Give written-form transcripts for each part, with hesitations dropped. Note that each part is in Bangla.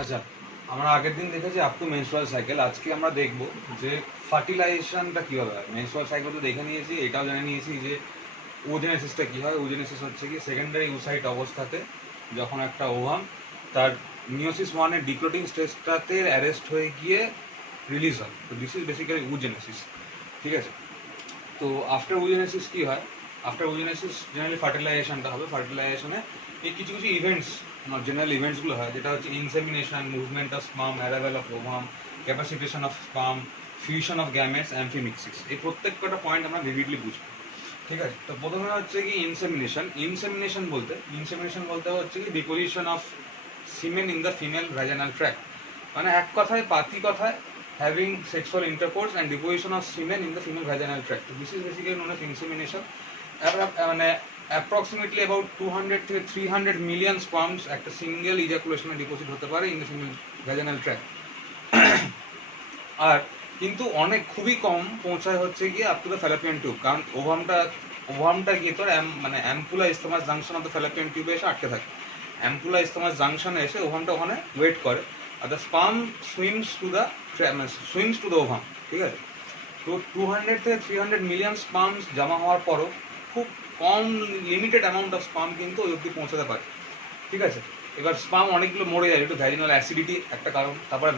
আচ্ছা, আমরা আগের দিন দেখেছি আপ টু মেনস্ট্রুয়াল সাইকেল। আজকে আমরা দেখব যে ফার্টিলাইজেশনটা কীভাবে হয়। মেনস্ট্রুয়াল সাইকেল তো দেখে নিয়েছি, এটাও জেনে নিয়েছি যে ওজেনেসিসটা কী হয়। ওজেনেসিস হচ্ছে কি সেকেন্ডারি উসাইট অবস্থাতে যখন একটা ওভাম তার মিওসিস ওয়ানের ডিক্লোটিং স্টেজটাতে অ্যারেস্ট হয়ে গিয়ে রিলিজ হয়। তো দিস ইজ বেসিক্যালি ওজেনেসিস, ঠিক আছে। তো আফটার ওজেনেসিস কী হয়, আফটার ওজেনেসিস জেনারেলি ফার্টিলাইজেশনটা হবে। ফার্টিলাইজেশনে এই কিছু কিছু ইভেন্টস, জেনারেল ইভেন্টসগুলো হয়, যেটা হচ্ছে insemination, movement of sperm, arrival of ovum, capacitation of sperm, fusion of gametes, amphimixis. এই প্রত্যেকটা পয়েন্ট আমরা ভিভিডলি বুঝবো, ঠিক আছে। তো প্রথমে হচ্ছে কি ইনসেমিনেশন। ইনসেমিনেশন বলতে হচ্ছে কি deposition of সিমেন in the female vaginal tract. মানে এক কথায়, পাতি কথায়, having sexual intercourse and deposition of semen in the female vaginal tract. This is basically known as insemination. মানে approximately about 200 থেকে 300 মিলিয়ন স্পার্মস একটা সিঙ্গেল ইজাকুলেশনে ডিপোজিট হতে পারে in the female vaginal tract. আর কিন্তু অনেক খুবই কম পৌঁছায় হচ্ছে গিয়ে up to the Fallopian tube, কারণ ওভামটা গিয়ে তোর মানে ampulla isthmus junction of the Fallopian টিউবে এসে আটকে থাকে। অ্যাম্পুলা ইস্তমাস জাংশনে এসে ওভামটা ওখানে ওয়েট করে, are the sperm swims to the ovum, ঠিক আছে। তো 200 থেকে 300 মিলিয়ন স্পার্মস জমা হওয়ার পরও খুব কম লিমিটেড অ্যামাউন্ট অফ স্পার্ম কিন্তু ওই অব্দি পৌঁছাতে পারে, ঠিক আছে। এবার স্পার্ম অনেকগুলো মরে যায়, একটু ভ্যাজিনাল অ্যাসিডিটি একটা কারণ। তারপরে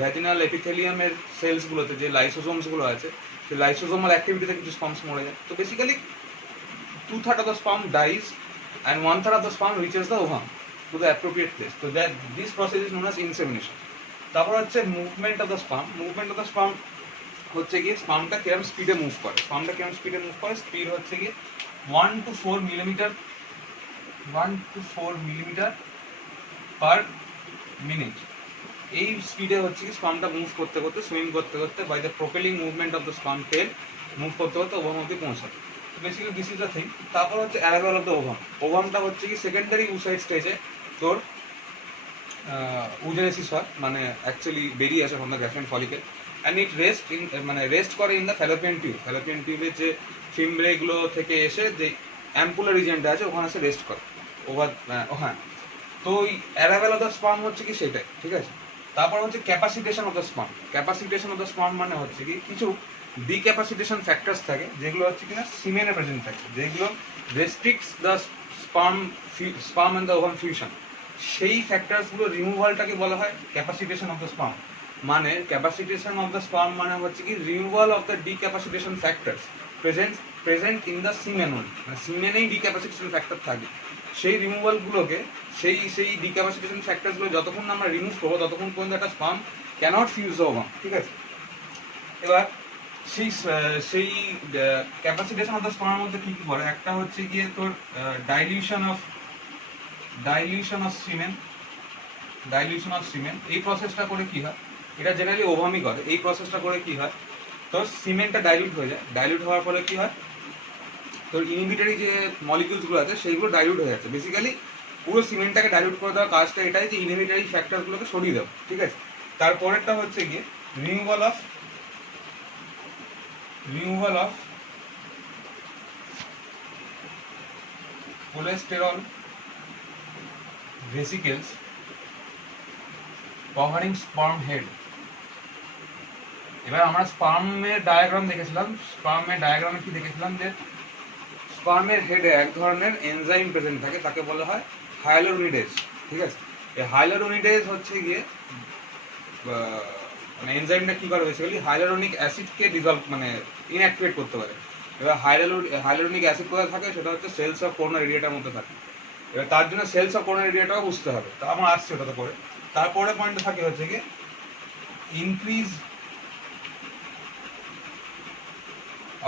ভ্যাজিনাল এপিথেলিয়ামের সেলসগুলোতে যে লাইসোজোমসগুলো আছে, সেই লাইসোজোমাল অ্যাক্টিভিটিতে কিছু স্পার্মস মরে যায়। তো basically 2/3 of the sperm dies and 1/3 of the sperm reaches the ovum to the appropriate place. So that this process is known as insemination. তারপর হচ্ছে মুভমেন্ট অফ দ্য স্পার্ম হচ্ছে গিয়ে স্পার্মটা কিরম স্পিডে মুভ করে। স্পিড হচ্ছে গিয়ে 1 to 4 মিলিমিটার পার মিনিট। এই স্পিডে হচ্ছে কি স্পার্মটা মুভ করতে করতে, সুইম করতে করতে, by the propelling movement of the sperm tail move করতে করতে ওভাম অব্দি পৌঁছাবে। Basically this is the thing. তারপর হচ্ছে অ্যারাইভাল অফ দ্য ওভামটা হচ্ছে কি সেকেন্ডারি উসাইড স্টেজে তোর ওজেনেসিস হয়, মানে অ্যাকচুয়ালি বেরিয়ে আসে ফ্রম দ্য গ্যাস্ট্রেন ফলিকেল, অ্যান্ড ইট রেস্ট করে ইন দ্য ফ্যালোপিয়ান টিউবের যে ফিমব্রেগুলো থেকে এসে যে অ্যাম্পুলার রিজিয়নটা আছে ওখানে এসে রেস্ট করে হ্যাঁ। তো ওই অ্যারাইভাল অফ দ্য স্পার্ম হচ্ছে কি সেটাই, ঠিক আছে। তারপর হচ্ছে ক্যাপাসিটেশন অফ দ্য স্পার্ম মানে হচ্ছে কি কিছু ডিক্যাপাসিটেশন ফ্যাক্টরস থাকে যেগুলো হচ্ছে কিনা সিমেনে প্রেজেন্ট থাকে, যেগুলো restricts the sperm and the ovum fusion. সেই ফ্যাক্টরসগুলো রিমুভালটাকে বলা হয় ক্যাপাসিটেশন অফ দ্য স্পার্ম। মানে ক্যাপাসিটেশন অফ দ্য স্পার্ম মানে হচ্ছে কি removal of the decapacitation factors present in the semen only. মানে সিমেনেই ডিক্যাপাসিটেশন ফ্যাক্টর থাকে, সেই রিমুভালগুলোকে, সেই ডিক্যাপাসিটেশন ফ্যাক্টরসগুলো যতক্ষণ না আমরা রিমুভ করবো ততক্ষণ পর্যন্ত একটা sperm cannot fuse the ovum, ঠিক আছে। এবার সেই ক্যাপাসিটেশন অফ দ্য স্পার্মের মধ্যে কী কী করে, একটা হচ্ছে গিয়ে তোর ডাইলিউশন অফ সিমেন। এই প্রসেসটা করে কি হয়, এটা জেনারেলি ওভামই করে। এই প্রসেসটা করে কি হয়, তোর সিমেন্টটা ডাইলিউট হয়ে যায়। ডাইলিউট হওয়ার ফলে কি হয়, তোর ইনহিবিটরি যে মলিকিউলসগুলো আছে সেইগুলো ডাইলিউট হয়ে যাচ্ছে। বেসিক্যালি পুরো সিমেন্টটাকে ডাইলিউট করে দেওয়ার কাজটা এটাই যে ইনহিবিটরি ফ্যাক্টরগুলোকে সরিয়ে দেবো, ঠিক আছে। তারপরেরটা হচ্ছে গিয়ে removal of cholesterol vesicles covering sperm head. এবার আমরা স্পার্মের ডায়াগ্রাম দেখেছিলাম। কি দেখেছিলাম যে স্পার্মের হেডে এক ধরনের এনজাইম প্রেজেন্ট থাকে, তাকে বলা হয় হায়ালুরোনিডেজ, ঠিক আছে। এই হায়ালুরোনিডেজ হচ্ছে গিয়ে মানে এনজাইমটা কী করে, বেসিক্যালি হায়ালুরোনিক অ্যাসিডকে ডিজলভ মানে ইনঅ্যাক্টিভেট করতে পারে। এবার হায়ালুরোনিক অ্যাসিড কোথায় থাকে, সেটা হচ্ছে সেলস অফ কোরোনারি এরিয়াটার মধ্যে থাকে। এবার তার জন্য সেলস অফ কোরোনারি এরিয়াটাও বুঝতে হবে, তা আমার আসছে ওটাতে করে। তারপরে পয়েন্ট থাকে হচ্ছে গিয়ে increase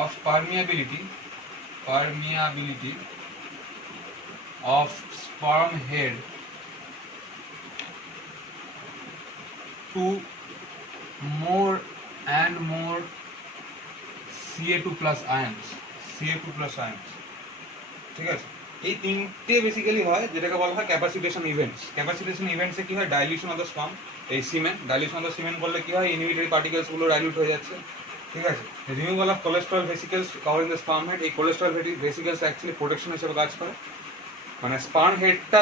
of permeability of sperm head to more and more Ca2 plus ions, ঠিক আছে। এই তিনটে বেসিক্যালি হয়, যেটাকে বলা হয় ক্যাপাসিটেশন ইভেন্টসে কি হয়, ডাইলিউশন অফ দ্য স্পার্ম, এই ডাইলিউশন অফ দ্য সিমেন্ট বললে কি হয়, ইনহিবিটরি পার্টিকেলসগুলো ডাইলিউট হয়ে যাচ্ছে, ঠিক আছে। Removal of cholesterol vesicles covering the sperm head. এই কোলেস্ট্রল ভেসিকেলস অ্যাকচুয়ালি প্রোটেকশন হিসেবে কাজ করে। মানে স্পার্ম হেডটা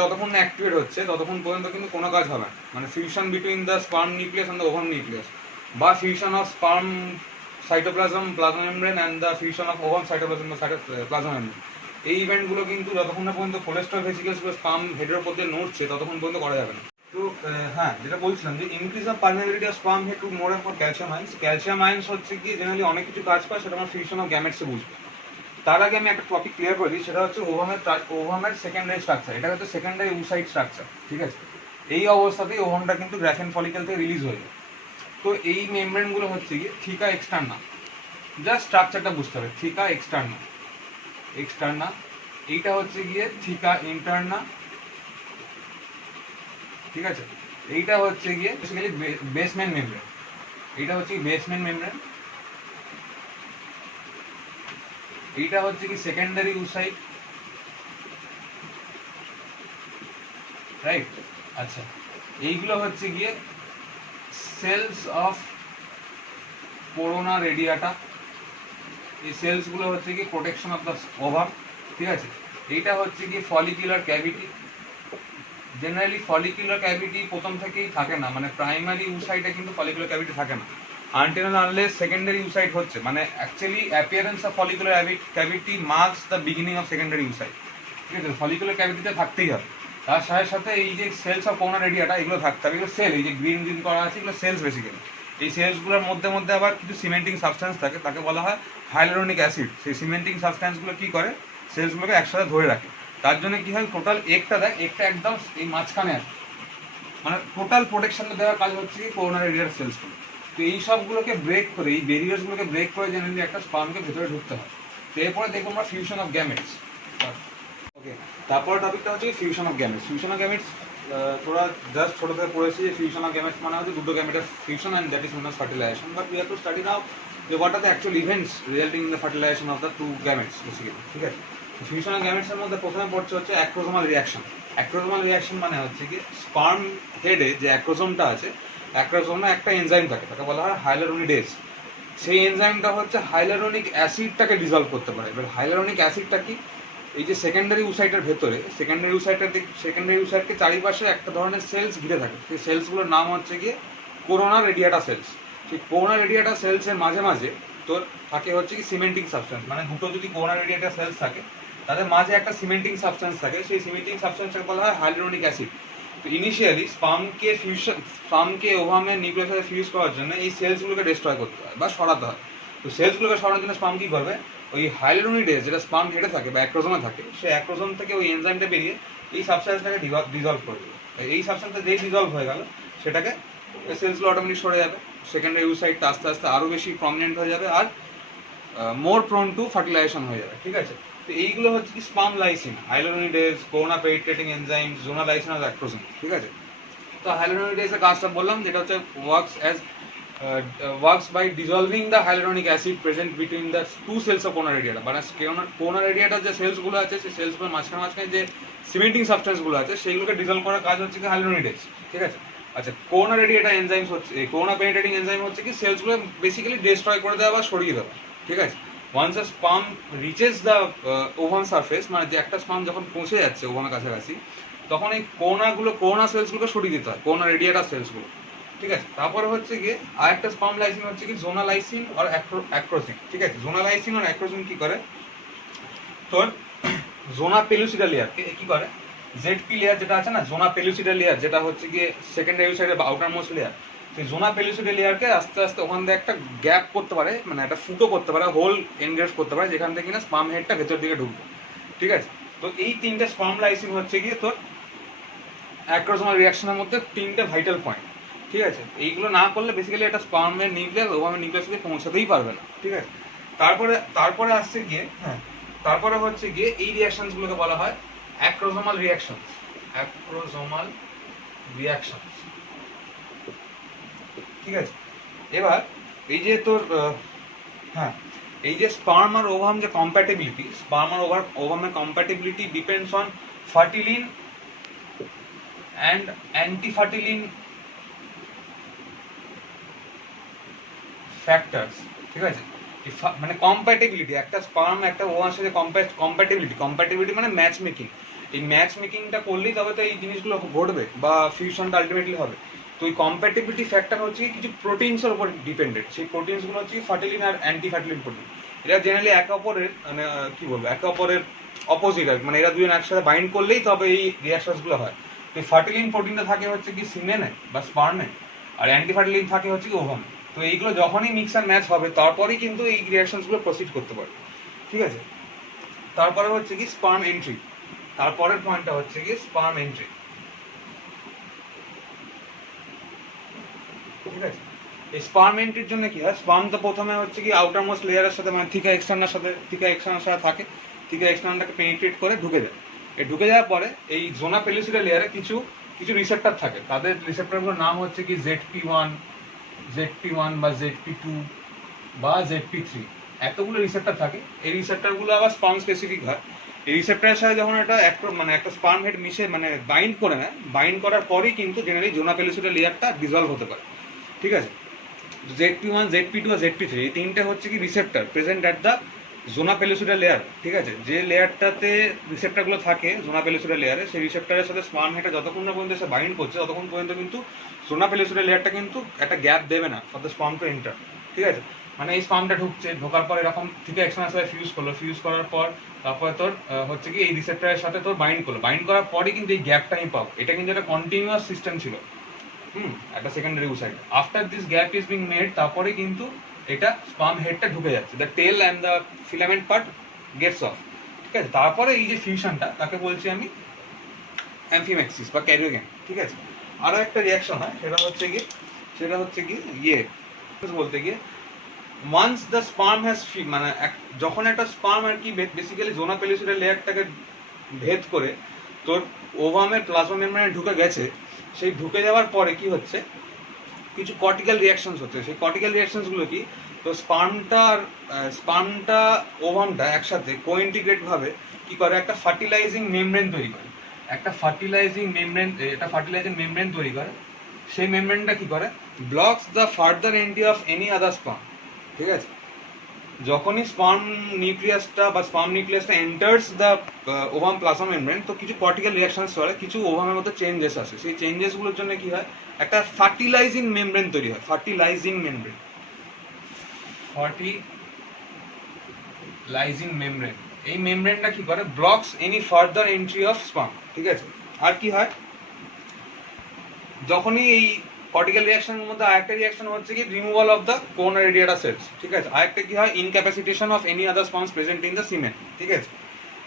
যতক্ষণ না অ্যাক্টিভেট হচ্ছে ততক্ষণ পর্যন্ত কিন্তু কোনো কাজ হবে না। মানে fusion between the sperm nucleus and the ovum nucleus, বা fusion of sperm cytoplasm plasma membrane and the fusion of ovum cytoplasm plasma membrane, এই ইভেন্টগুলো কিন্তু যতক্ষণ না পর্যন্ত কোলেস্ট্রল ভেসিকেলসগুলো স্পার্ম হেডের উপর দিয়ে নড়ছে ততক্ষণ পর্যন্ত করা যাবে না। তো হ্যাঁ, যেটা বলছিলাম যে increase of permeability of sperm head to more and more calcium আয়ন্স। Calcium আয়ন্স হচ্ছে কি জেনারেলি অনেক কিছু কাজ পায়, সেটা আমার ফিউশন অফ গ্যামেটসে বুঝবে। তার আগে আমি একটা টপিক ক্লিয়ার করে দিই, সেটা হচ্ছে ওভামের সেকেন্ডারি স্ট্রাকচার। এটা হচ্ছে সেকেন্ডারি উসাইড স্ট্রাকচার, ঠিক আছে। এই অবস্থাতেই ওভামটা কিন্তু গ্রাফেন ফলিকেল থেকে রিলিজ হয়ে যায়। তো এই মেমব্রেনগুলো হচ্ছে কি থিকা এক্সটার্না, জাস্ট স্ট্রাকচারটা বুঝতে হবে। থিকা এক্সটার্না, এইটা হচ্ছে গিয়ে থিকা ইন্টারনা, ঠিক আছে। এইটা হচ্ছে গিয়ে বেসিক্যালি বেসমেন্ট মেমব্রেন, এইটা হচ্ছে বেসমেন্ট মেমব্রেন, এইটা হচ্ছে কি সেকেন্ডারি উসাইড, রাইট। আচ্ছা, এইগুলো হচ্ছে গিয়ে সেলস অফ কোরোনা রেডিয়াটা। এই সেলসগুলো হচ্ছে কি প্রোটেকশন অফ দ্য ওভাম, ঠিক আছে। এইটা হচ্ছে কি follicular cavity. Generally follicular cavity প্রথম থেকেই থাকে না, মানে প্রাইমারি উসাইটে কিন্তু ফলিকুলার ক্যাভিটি থাকে না আনটিল আনলেস সেকেন্ডারি উসাইট হচ্ছে। মানে actually appearance of follicular cavity marks the beginning of secondary oocyte, ঠিক আছে। ফলিকুলার ক্যাভিটিতে থাকতেই হবে। তার সাথে সাথে এই যে সেলস অফ কোরোনা রেডিয়াটা এগুলো থাকতে হবে। এগুলো সেল, এই যে গ্রিন গ্রিন করা আছে এগুলো সেলস বেসিক্যালি। এই সেলসগুলোর মধ্যে মধ্যে আবার কিছু সিমেন্টিং সাবস্টেন্স থাকে, তাকে বলা হয় হাইলোরনিক অ্যাসিড। সেই সিমেন্টিং সাবস্টেন্সগুলো কী করে, সেলসগুলোকে একসাথে ধরে রাখে। তার জন্য কী হয়, টোটাল একটা একদম এই মাঝখানে আসে, মানে টোটাল প্রোটেকশনটা দেওয়ার কাজ হচ্ছে কি কোরোনা রেডিয়ার সেলসগুলো। তো এই সবগুলোকে ব্রেক করে, এই ব্যারিয়ার্সগুলোকে ব্রেক করে জেনারেলি একটা স্পার্মকে ভেতরে ঢুকতে হয়। তো এরপরে দেখবো আমরা ফিউশন অফ গ্যামেটস। ওকে, তারপর টপিকটা হচ্ছে fusion of gametes. Fusion of gametes তোরা জাস্ট ছোটো থেকে পড়েছি যে ফিউশন অফ গ্যামেটস মানে হচ্ছে দুটো গ্যামেটের fusion and that is known as fertilization. But we have to study now যে what are the actual events resulting in the fertilization of the two gametes basically, ঠিক আছে। ফিউশন অফ গ্যামেটসের মধ্যে প্রথমে পড়ছে হচ্ছে অ্যাক্রোজোমাল রিয়াকশন। অ্যাক্রোজোমাল রিয়াকশন মানে হচ্ছে কি স্পার্ম হেডে যে অ্যাক্রোজোমটা আছে, অ্যাক্রোজোমে একটা এনজাইম থাকে, তাকে বলা হয় হাইলারোনিডেজ। সেই এনজাইমটা হচ্ছে হাইলারোনিক অ্যাসিডটাকে ডিজলভ করতে পারে। এবার হাইলারোনিক অ্যাসিডটা কি, এই যে সেকেন্ডারি উসাইটের ভেতরে, সেকেন্ডারি উসাইটকে চারিপাশে একটা ধরনের সেলস ঘিরে থাকে। সেই সেলসগুলোর নাম হচ্ছে গিয়ে কোরোনা রেডিয়াটা সেলস। সেই কোরোনা রেডিয়াটা সেলসের মাঝে মাঝে তোর থাকে হচ্ছে কি সিমেন্টিং সাবস্টেন্স। মানে দুটো যদি কোরোনা রেডিয়াটা সেলস থাকে তাদের মাঝে একটা সিমেন্টিং সাবস্টেন্স থাকে, সেই সিমেন্টিং সাবস্টেন্সটাকে বলা হয় হাইলোরনিক অ্যাসিড। তো ইনিশিয়ালি স্পার্মকে ওভামের নিউক্লিয়াসের সাথে ফিউজ করার জন্য এই সেলসগুলোকে ডিস্ট্রয় করতে হয় বা সরাতে হয়। তো সেলসগুলোকে সরানোর জন্য স্পার্ম কী করবে, ওই হাইলোরনিডেজ যেটা স্পার্ম হেডে থাকে বা অ্যাক্রোজোমে থাকে, সেই অ্যাক্রোজোম থেকে ওই এনজাইমটা বেরিয়ে এই সাবস্টেন্সটাকে ডিজলভ করে দেবে। এই সাবস্টেন্সটা যেই ডিজলভ হয়ে গেল সেটাকে সেলসগুলো অটোমেটিক সরে যাবে। সেকেন্ডারি ইউসাইটটা আস্তে আস্তে আরও বেশি প্রমিনেন্ট হয়ে যাবে আর মোর প্রোন টু ফার্টিলাইজেশন হয়ে যাবে, ঠিক আছে। তো এইগুলো হচ্ছে কি sperm lysin, hyaluronidase, corona penetrating enzyme, zonalysin আর অ্যাক্রোজোম, ঠিক আছে। তো হাইলোরনিডেজের কাজটা বললাম, যেটা হচ্ছে works by dissolving the hyaluronic acid present between the two cells of corona radiata। মানে corona radiata যে সেলসগুলো আছে সেই সেলসগুলোর মাঝখানে যে সিমেন্টিং সাবস্টেন্সগুলো আছে সেইগুলোকে ডিজলভ করার কাজ হচ্ছে কি হাইলোরনিডেজ, ঠিক আছে। আচ্ছা, corona radiata এনজাইমস হচ্ছে, corona penetrating এনজাইম হচ্ছে কি সেলসগুলো বেসিক্যালি ডিস্ট্রয় করে দেওয়া বা সরিয়ে দেওয়া, ঠিক আছে। Once a sperm reaches the ovum surface, মানে যে একটা স্পার্ম যখন পৌঁছে যাচ্ছে ওভামের কাছাকাছি, তখন এই কোরোনা সেলসগুলোকে সরিয়ে দিতে হয়, কোরোনা রেডিয়াটা সেলসগুলো, ঠিক আছে। তারপরে হচ্ছে গিয়ে আরেকটা স্পার্ম লাইসিন হচ্ছে কি জোনালাইসিন আর অ্যাক্রোসিন, ঠিক আছে। জোনালাইসিন আর অ্যাক্রোসিন কি করে, তোর জোনা পেলুসিডা লেয়ারকে কি করে, জেডপি লেয়ার যেটা আছে না, জোনা পেলুসিডা লেয়ার যেটা হচ্ছে গিয়ে সেকেন্ডারি সাইডের আউটার মোস্ট লেয়ার, সেই জোনা পেলুসিডা লেয়ারকে আস্তে আস্তে ওখান থেকে একটা গ্যাপ করতে পারে, মানে একটা ফুটো করতে পারে, হোল এনগেজ করতে পারে, যেখান থেকে কিনা স্পার্ম হেডটা ভেতর দিকে ঢুকবে, ঠিক আছে। তো এই তিনটে স্পার্ম লাইসিন হচ্ছে গিয়ে তোর অ্যাক্রোসোমাল রিয়াকশনের মধ্যে তিনটে ভাইটাল পয়েন্ট, ঠিক আছে। এইগুলো না করলে বেসিক্যালি একটা স্পার্মের নিউক্লিয়াস ওভামের নিউক্লিয়াসকে পৌঁছাতেই পারবে না, ঠিক আছে। তারপরে আসছে গিয়ে তারপরে হচ্ছে গিয়ে এই রিয়াকশনসগুলোকে বলা হয় অ্যাক্রোসোমাল রিয়াকশনস। ঠিক আছে। এবার এই যে তোর এই যে স্পার্ম আর ওভাম যে কম্প্যাটিবিলিটি, স্পার্ম আর ওভামের compatibility depends on fertilin and antifertilin factors, ঠিক আছে। মানে কম্প্যাটিবিলিটি, একটা স্পার্ম একটা ওভামের সাথে কম্প্যাটিবিলিটি মানে ম্যাচ মেকিং। এই ম্যাচ মেকিংটা করলেই তবে তো এই জিনিসগুলো ঘটবে বা ফিউশনটা আলটিমেটলি হবে। তো এই কম্প্যাটিবিলিটি ফ্যাক্টর হচ্ছে কিছু প্রোটিনসের উপর ডিপেন্ডেন্ট। সেই প্রোটিনসগুলো হচ্ছে ফার্টিলিন আর অ্যান্টি ফার্টিলিন প্রোটিন। এরা জেনারেলি একে অপরের মানে কি বলবো একে অপরের অপোজিট আর মানে এরা দুজন একসাথে বাইন্ড করলেই তবে এই রিয়াকশনসগুলো হয়। তো ফার্টিলিন প্রোটিনটা থাকে হচ্ছে কি সিমেনে বা স্পার্মে, আর অ্যান্টি ফার্টিলিন থাকে হচ্ছে কি ওভামে। তো এইগুলো যখনই মিক্স অ্যান্ড ম্যাচ হবে তারপরেই কিন্তু এই রিয়াকশনসগুলো প্রসিড করতে পারে, ঠিক আছে। তারপরে হচ্ছে কি স্পার্ম এন্ট্রি, তারপরের পয়েন্টটা হচ্ছে কি স্পার্ম এন্ট্রি, ঠিক আছে। এই স্পার্ম এন্ট্রির জন্য কি হয়, স্পার্ম তো প্রথমে হচ্ছে কি আউটার মোস্ট লেয়ারের সাথে মানে থিকা এক্সটার্নাল সাথে থাকে, থিকা এক্সটার্নালটাকে পেনিট্রেট করে ঢুকে যায়। এই ঢুকে যাওয়ার পরে এই জোনা পেলিসিডা লেয়ারে কিছু কিছু রিসেপ্টর থাকে, তাদের রিসেপ্টরগুলোর নাম হচ্ছে কি ZP1 বা ZP2 বা ZP3, এতগুলো রিসেপ্টর থাকে। এই রিসেপ্টরগুলো আবার স্পার্ম স্পেসিফিক হয়। এই রিসেপ্টরের সাথে যখন একটা স্পার্ম হেড মিশে মানে বাইন্ড করে নেয়, বাইন্ড করার পরেই কিন্তু জেনারেলি জোনা পেলিসিডা লেয়ারটা ডিজলভ হতে পারে, ঠিক আছে। ZP1, ZP2 আর ZP3 এই তিনটে হচ্ছে কি receptor present at the zona pellucida layer, ঠিক আছে। যে লেয়ারটাতে রিসেপ্টরগুলো থাকে জোনা পেলিসিডা লেয়ারে, সেই রিসেপ্টরের সাথে স্পার্ম হেডটা যতক্ষণ না পর্যন্ত সে বাইন্ড করছে ততক্ষণ পর্যন্ত কিন্তু জোনা পেলিসিডা লেয়ারটা কিন্তু একটা গ্যাপ দেবে না for the sperm to enter, ঠিক আছে। মানে এই স্পার্মটা ঢোকার পর এরকম থেকে এক্সটার্নাল সাথে ফিউজ করার পর তারপরে তোর হচ্ছে কি এই রিসেপ্টরের সাথে তোর বাইন্ড করার পরে কিন্তু এই গ্যাপটা আমি পাবো। এটা কিন্তু একটা কন্টিনিউয়াস সিস্টেম ছিল একটা secondary oocyte. After this gap is being made তারপরে কিন্তু এটা স্পার্ম হেডটা ঢুকে যাচ্ছে, the tail and the filament part gets off, ঠিক আছে। তারপরে এই যে ফিউশনটা তাকে বলছি আমি অ্যামফিম্যাক্সিস বা ক্যারিওগেন, ঠিক আছে। আরও একটা রিয়াকশন হয়, সেটা হচ্ছে কি বলতে গিয়ে ওয়ান্স দ্য স্পার্ম হ্যাজ মানে যখন একটা স্পার্ম আর কি বেসিক্যালি জোনা পেলিসিডা লেয়ারটাকে ভেদ করে তোর ওভামের প্লাজমা মেমব্রেনে ঢুকে গেছে, সেই ঢুকে যাওয়ার পরে কি হচ্ছে কিছু কর্টিক্যাল রিয়াকশনস হচ্ছে। সেই কর্টিক্যাল রিয়াকশনসগুলো কি, তো স্পার্মটা ওভামটা একসাথে কোইন্টিগ্রেট ভাবে কি করে একটা ফার্টিলাইজিং মেমব্রেন তৈরি করে, একটা ফার্টিলাইজিং মেমব্রেন তৈরি করে। সেই মেমব্রেনটা কি করে, blocks the further entry of any other sperm, ঠিক আছে। যখনই স্পার্ম নিউক্লিয়াসটা enters the ovum plasma membrane, তো কিছু কর্টিক্যাল রিয়াকশনস করে, কিছু ওভামের মধ্যে চেঞ্জেস আসে। সেই চেঞ্জেসগুলোর জন্য কি হয়, একটা ফার্টিলাইজিং মেমব্রেন তৈরি হয়, ফার্টিলাইজিং মেমব্রেন। এই মেমব্রেনটা কি করে, blocks any further entry of sperm, ঠিক আছে। আর কি হয়, যখনই এই কর্টিক্যাল রিয়াকশনের মধ্যে আরেকটা রিয়াকশন হচ্ছে কি removal of the coronary radiata cells, ঠিক আছে। আরেকটা কি হয়, incapacitation of any other sperms present in the semen, ঠিক আছে।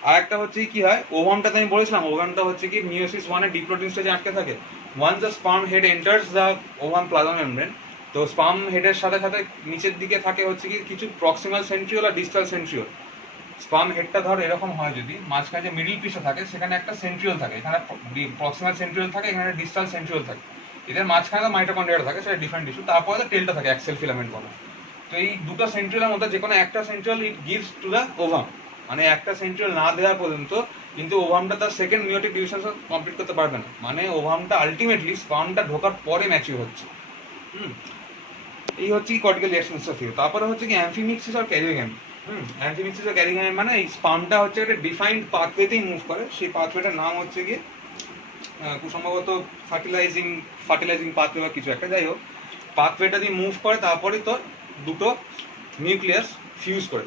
আরেকটা হচ্ছে কি হয়, ওভামটাতে আমি বলেছিলাম ওভামটা হচ্ছে কি মিওসিস 1 এর ডিপ্লোটিন স্টেজে আটকে থাকে। Once the sperm head enters the ovum plasma membrane, তো স্পার্ম হেডের সাথে সাথে নিচের দিকে থাকে হচ্ছে কি কিছু প্রক্সিমাল সেন্ট্রিওল আর ডিস্টাল সেন্ট্রিওল। স্পার্ম হেডটা ধর এরকম হয়, যদি মাঝখানে যে মিডিল পিসটা থাকে সেখানে একটা সেন্ট্রিওল থাকে, এখানে প্রক্সিমাল সেন্ট্রিওল থাকে, এখানে ডিস্টাল সেন্ট্রিওল থাকে, এদের মাঝখানে মাইটোকন্ড্রিয়া থাকে, সেটা ডিফারেন্ট ইস্যু। তারপরে তো টেলটা থাকে অ্যাক্সেল ফিলামেন্ট বলা। তো এই দুটো সেন্ট্রিওলের মধ্যে যে কোনো একটা centriole it gives to the ovum, মানে একটা সেন্ট্রিওল না দেওয়া পর্যন্ত কিন্তু ওভামটা তার সেকেন্ড মিওটিক ডিভিশন কমপ্লিট করতে পারবে না, মানে ওভামটা আলটিমেটলি স্পার্মটা ঢোকার পরে ম্যাচিউর হচ্ছে। এই হচ্ছে কি কর্টিক্যাল রিয়াকশনসটা থেকে। তারপরে হচ্ছে কি অ্যামফিমিক্সিস আর ক্যারিওগ্যামি। অ্যামফিমিক্সিস আর ক্যারিওগ্যামি মানে এই স্পার্মটা হচ্ছে একটা ডিফাইন্ড পাথওয়েতেই মুভ করে, সেই পাথওয়েটার নাম হচ্ছে কি খুব সম্ভবত ফার্টিলাইজিং পাথওয়ে বা কিছু একটা, যাই হোক পাথওয়েটা দিয়ে মুভ করে, তারপরে তোর দুটো নিউক্লিয়াস ফিউজ করে।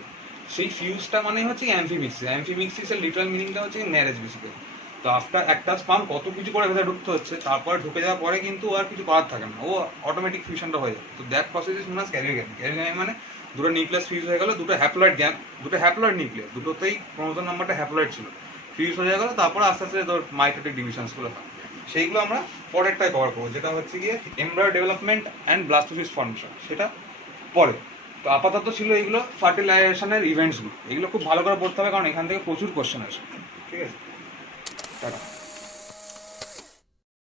সেই ফিউজটা মানে হচ্ছে অ্যামফিমিক্সিসের লিটারাল মিনিংটা হচ্ছে ম্যারেজ বেসিক্যালি। তো আফটার একটা স্পার্ম কত কিছু করে ভেতরে ঢুকতে হচ্ছে, তারপরে ঢুকে যাওয়ার পরে কিন্তু আর কিছু করার থাকে না, ও অটোমেটিক ফিউশনটা হয়ে যায়। তো that process is known as karyogamy. Karyogamy মানে দুটো নিউক্লিয়াস ফিউজ হয়ে গেল, দুটো হ্যাপ্লয়েড নিউক্লিয়াস, দুটোতেই ক্রোমোজোম নাম্বারটা হ্যাপ্লয়েড ছিল, ফিউজ হয়ে গেল, তারপরে আস্তে আস্তে তোর মাইটোটিক ডিভিশনসগুলো হয়। সেইগুলো আমরা পরেরটাই কভার করবো, যেটা হচ্ছে গিয়ে embryo development and blastocyst formation, সেটা পরে। তো আপাতত ছিল এইগুলো ফার্টিলাইজেশনের ইভেন্টসগুলো, এগুলো খুব ভালো করে পড়তে হবে কারণ এখান থেকে প্রচুর কোশ্চেন আসে, ঠিক আছে। টাটা।